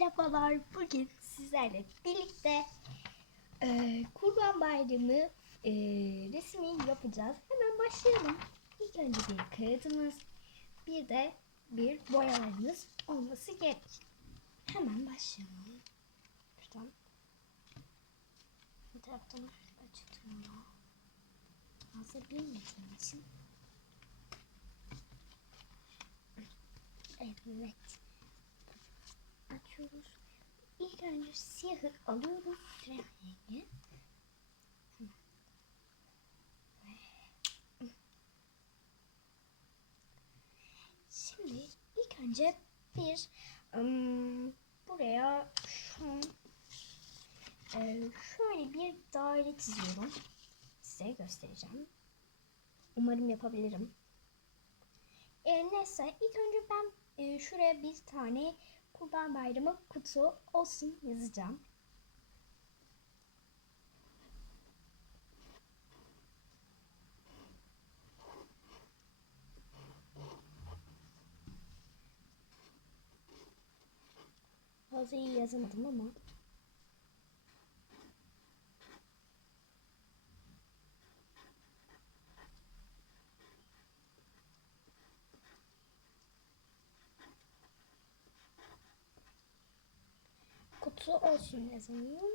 Merhabalar. Bugün sizlerle birlikte e, Kurban Bayramı e, resmi yapacağız. Hemen başlayalım. İlk önce bir kağıdımız, bir de bir boyalarımız olması gerek. Hemen başlayalım. Şuradan. Bu taraftan açılıyor. Fazla bilmediğim için. Evet açıyoruz. İlk önce siyahı alıyoruz. Krem rengi. Şimdi ilk önce bir ım, buraya şu e, şöyle bir daire çiziyorum. Size göstereceğim. Umarım yapabilirim. E, neyse ilk önce ben e, şuraya bir tane Kurban Bayramı kutu olsun yazacağım. Fazla iyi yazamadım ama. Kutu olsun yazayım.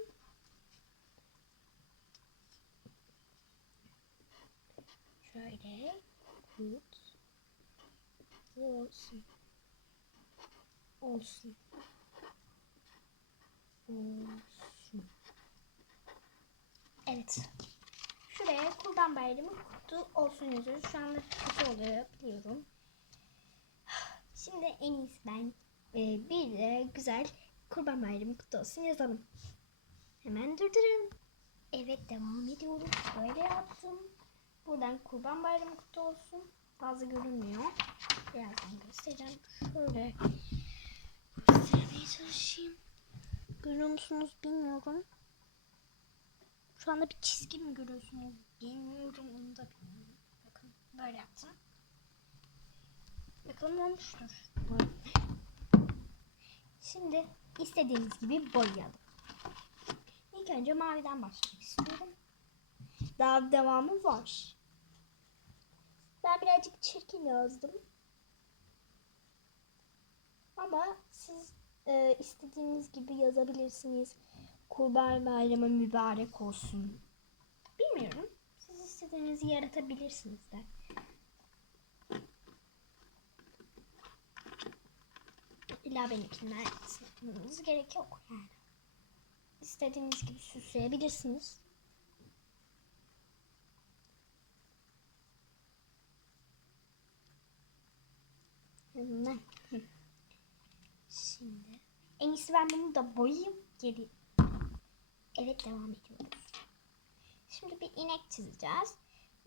Şöyle kut olsun. Olsun. Olsun. Evet. Şuraya kurban bayramı kutu olsun yazıyoruz. Şu anda kutu oluyor biliyorum. Şimdi en iyisi ben e, bir de güzel Kurban Bayramı kutlu olsun yazalım. Hemen durdurun. Evet devam ediyorum. Böyle yaptım. Buradan Kurban Bayramı kutlu olsun. Fazla görünmüyor. Birazdan göstereceğim. Şöyle göstermeye çalışayım. Görüyor musunuz bilmiyorum. Şu anda bir çizgi mi görüyorsunuz? Bilmiyorum onu da bilmiyorum. Bakın böyle yaptım. Bakalım olmuştur. Şimdi istediğiniz gibi boyayalım. İlk önce maviden başlamak istiyorum. Daha devamı var. Ben birazcık çirkin yazdım. Ama siz e, istediğiniz gibi yazabilirsiniz. Kurban bayramı mübarek olsun. Bilmiyorum. Siz istediğinizi yaratabilirsiniz de. İlla benimkinden yapmanız gerek yok yani. İstediğiniz gibi süsleyebilirsiniz. Şimdi en iyisi ben bunu da boyayayım geri. Evet devam ediyoruz. Şimdi bir inek çizeceğiz.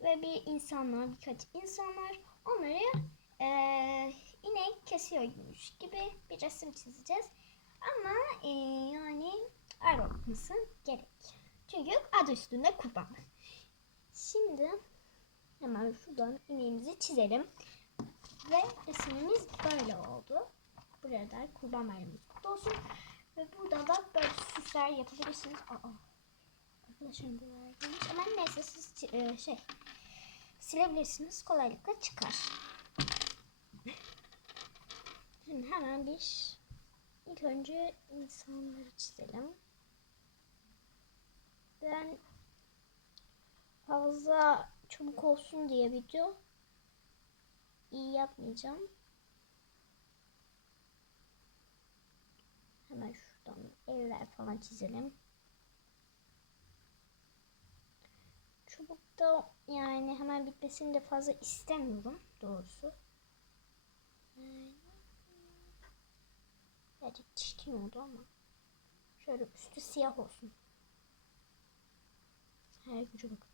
Ve bir insanlar, birkaç insanlar onları eee inek kesiyormuş gibi bir resim çizeceğiz. Ama e, yani öyle olması gerek. Çünkü adı üstünde kurban. Şimdi hemen şuradan ineğimizi çizelim. Ve resimimiz böyle oldu. Buraya da kurban bayramımız olsun. Ve burada da böyle süsler yapabilirsiniz. Aa, arkadaşlarım buralar gelmiş. Ama neyse siz e, şey silebilirsiniz. Kolaylıkla çıkar. Şimdi hemen bir ilk önce insanları çizelim. Ben fazla çabuk olsun diye video iyi yapmayacağım. Hemen şuradan evler falan çizelim. Çabuk da yani hemen bitmesini de fazla istemiyorum doğrusu. Yani Birazcık çirkin oldu ama. Şöyle üstü siyah olsun. Her gücü bakın.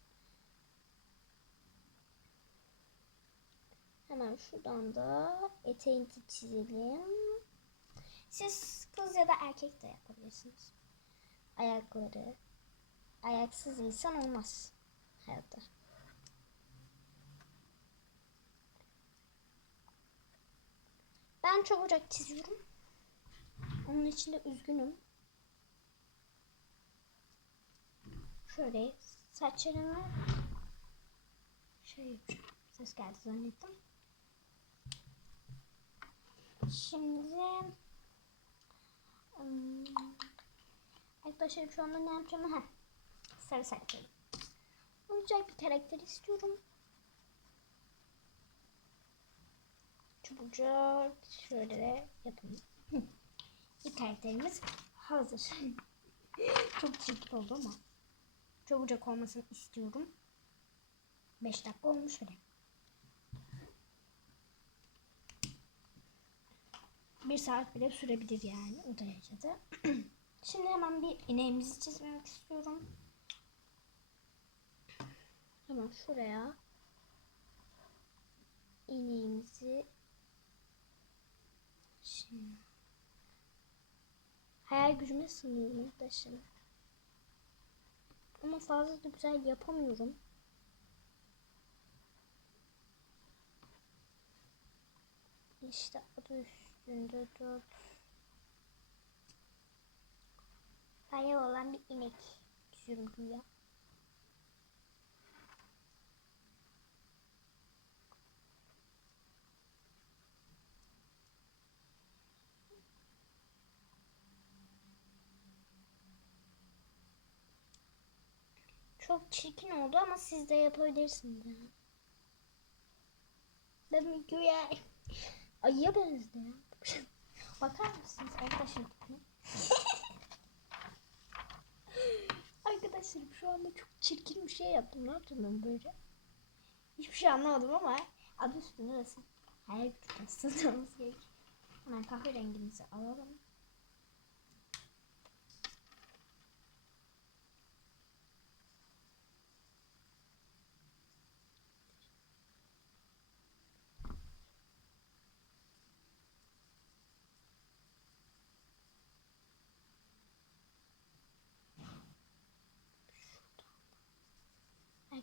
Hemen şuradan da eteğini çizelim. Siz kız ya da erkek de yapabilirsiniz. Ayakları. Ayaksız insan olmaz hayatta. Ben çabucak çiziyorum. Onun için de üzgünüm. Şöyle saçlarımı şey yapacağım. Ses geldi zannettim. Şimdi arkadaşlar şu anda ne yapacağım? Heh, sarı saçlarım. Olacak bir karakter istiyorum. Çabucak şöyle de İlk karakterimiz hazır. Çok çirkin oldu ama çabucak olmasını istiyorum. 5 dakika olmuş bile. Bir saat bile sürebilir yani o derecede. Şimdi hemen bir ineğimizi çizmek istiyorum. Hemen şuraya ineğimizi şimdi hayal gücüme sığınıyorum arkadaşlar. Ama fazla da güzel yapamıyorum. İşte adı üstünde dört. Kare olan bir inek çiziyorum güya. Çok çirkin oldu ama siz de yapabilirsiniz yani. Ben güya ayıya benzedi. Bakar mısınız arkadaşlar? Arkadaşlarım şu anda çok çirkin bir şey yaptım. Ne yaptım ben böyle? Hiçbir şey anlamadım ama adı üstünde nasıl? Hayal gücüne sığdırmamız gerekiyor. Hemen kahverengimizi alalım.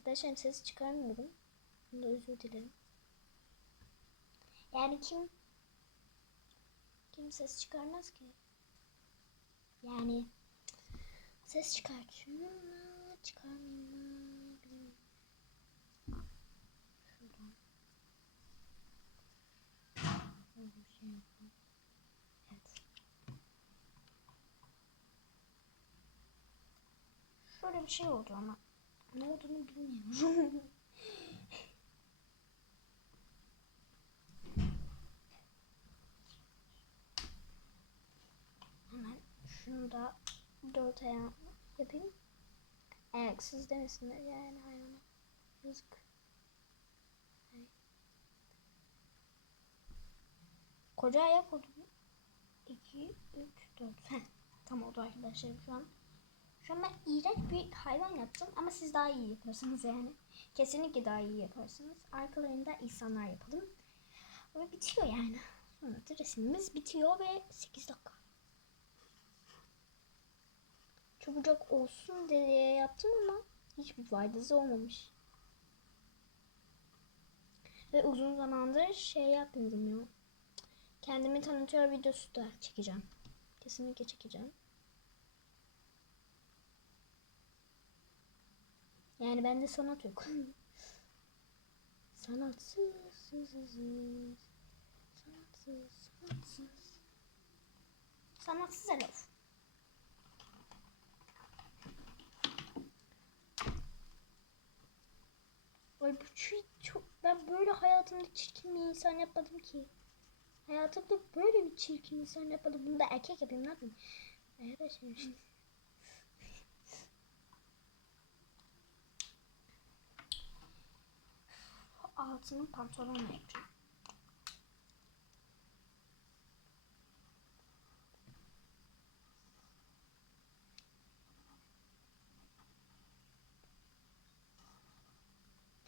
Arkadaşlar ses çıkarmıyorum. Bunda özür dilerim. Yani kim kim ses çıkarmaz ki? Yani ses bir şey yapalım. Evet. Şöyle bir şey oldu ama ne olduğunu bilmiyorum. Hemen şunu da dört ayağı yapayım. Ayaksız demesinler yani hayvana. Yazık. Ay. Koca ayak oldu mu? 2, 3, 4. Heh, tam oldu arkadaşlar şu an. Şu an ben iğrenç bir hayvan yaptım ama siz daha iyi yaparsınız yani. Kesinlikle daha iyi yaparsınız. Arkalarında insanlar yapalım. Ve bitiyor yani. Sonra da resimimiz bitiyor ve 8 dakika. Çabucak olsun diye yaptım ama hiçbir faydası olmamış. Ve uzun zamandır şey yapmıyorum ya. Kendimi tanıtıyor videosu da çekeceğim. Kesinlikle çekeceğim. Yani bende sanat yok. Sanatsız, sanatsız, sanatsız, sanatsız. Sanatsız Elif. Ay bu şey çok ben böyle hayatımda çirkin bir insan yapmadım ki. Hayatımda böyle bir çirkin insan yapmadım. Bunu da erkek yapayım ne yapayım? Arkadaşlar. Altının pantolonu yapacağım.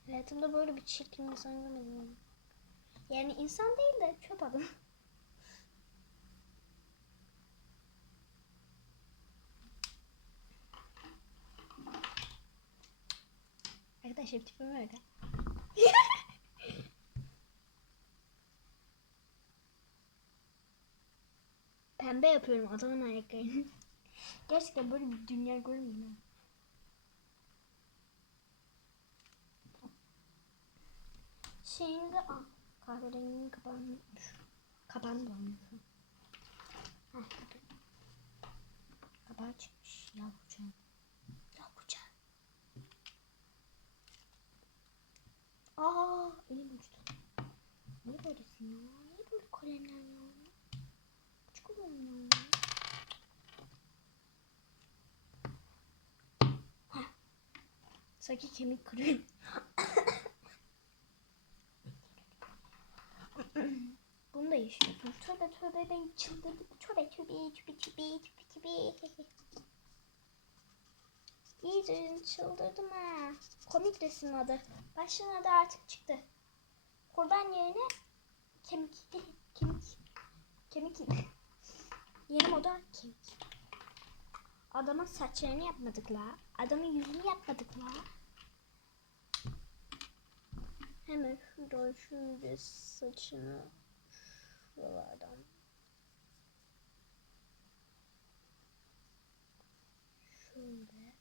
Hayatımda böyle bir çirkin insan görmedim. Yani insan değil de çöp adam. Arkadaşlar tipim öyle. pembe yapıyorum adamın ayaklarını. Gerçekten böyle bir dünya görmüyorum. Şimdi ah kahverenginin kapağını kapağını bulamıyorum. Heh. Kapağı çıkmış yavrucağım. Yavrucağım. Aa elim uçtu. Ne böylesin ya? Niye böyle kalemler ya? Heh. Sanki kemik kırıyor. Bunu da yaşıyorsun. Tövbe tövbe ben çıldırdım. Tövbe tövbe tövbe tövbe tövbe tövbe. İyice çıldırdım ha. Komik resim adı. Başlığın adı artık çıktı. Kurban yerine kemik. Kemik. Kemik. Moda kemik. Adamın saçlarını yapmadık la. Adamın yüzünü yapmadık la. Hemen şuradan şöyle saçını şuralardan. Şöyle.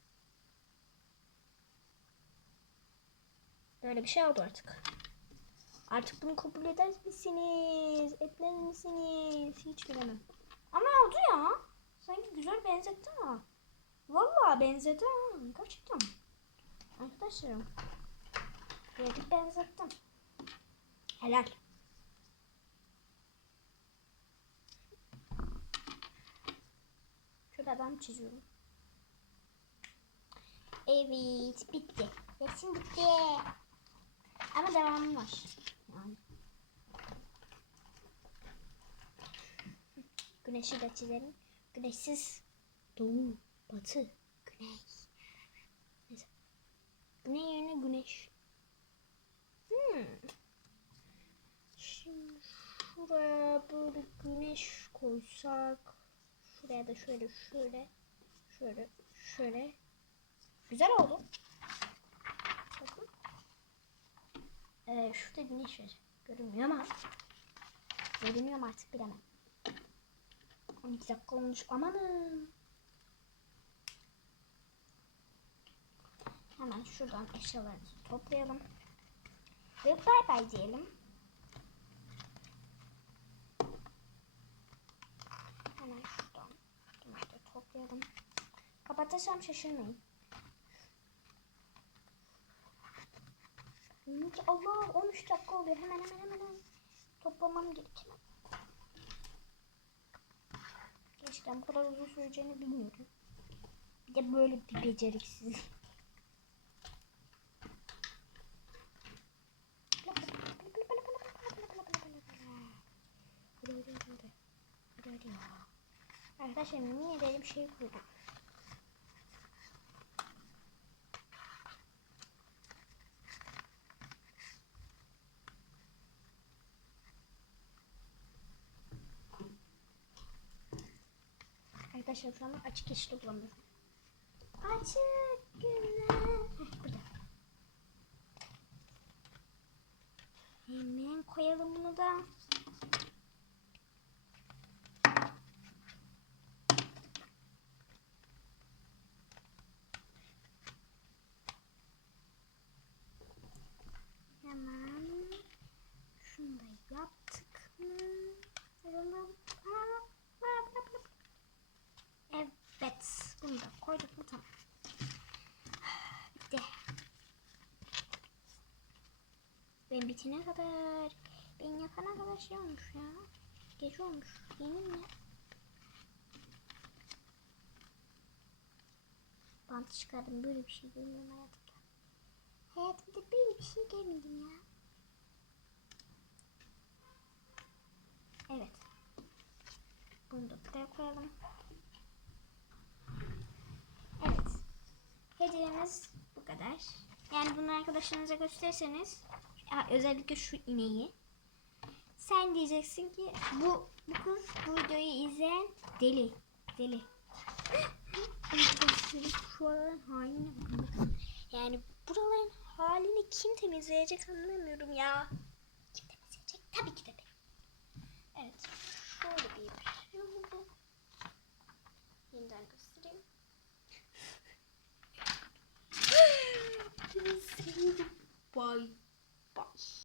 Böyle bir şey oldu artık. Artık bunu kabul eder misiniz? Etmez misiniz? Hiç bilemem. Ama oldu ya. Sanki güzel benzetti ha. Vallahi benzedi ha. Gerçekten. Arkadaşlarım. Gördük benzettim. Helal. Şurada adam çiziyorum. Evet bitti. Resim bitti. Ama devamı var. Yani. Güneşi de çizelim. Güneşsiz doğu, batı, güney. Neyse. Güney yerine güneş. Hmm. Şimdi şuraya böyle güneş koysak. Şuraya da şöyle şöyle şöyle şöyle. Güzel oldu. Bakın. Ee, şurada güneş var. Görünmüyor ama. Görünüyor mu artık bilemem. 12 dakika olmuş. Amanın. Hemen şuradan eşyalarımızı toplayalım. Ve bay bay diyelim. Hemen şuradan bunları toplayalım. Kapatırsam şaşırmayın. Allah 13 dakika oluyor. Hemen hemen hemen toplamam gerek. Gerçekten bu kadar uzun süreceğini bilmiyordum. Bir de böyle bir beceriksiz. Arkadaşlar böyle bir şey koydum? Arkadaşlar açık yeşil bulamıyorum. Açık günler. Burada. Hemen koyalım bunu da. Hemen şunu da yaptık mı? Bakalım. Aa, aa, bla, bla, bla. Evet. Bunu da koyduk mu tamam. Bitti. Ben bitene kadar, ben yapana kadar şey olmuş ya. Gece olmuş. Yemin mi? Bant çıkardım. Böyle bir şey görmüyorum hayatımda. Hayatımda böyle bir şey görmedim ya. Evet. Bunu da buraya koyalım. Evet. Hediyemiz bu kadar. Yani bunu arkadaşlarınıza gösterirseniz özellikle şu ineği sen diyeceksin ki bu bu kız bu videoyu izleyen deli. Deli. Arkadaşlar şu araların haline. Yani buraların halini kim temizleyecek anlamıyorum ya. Kim temizleyecek? Tabii ki de ben. Evet. Şöyle bir ben göstereyim. Bye. Bye.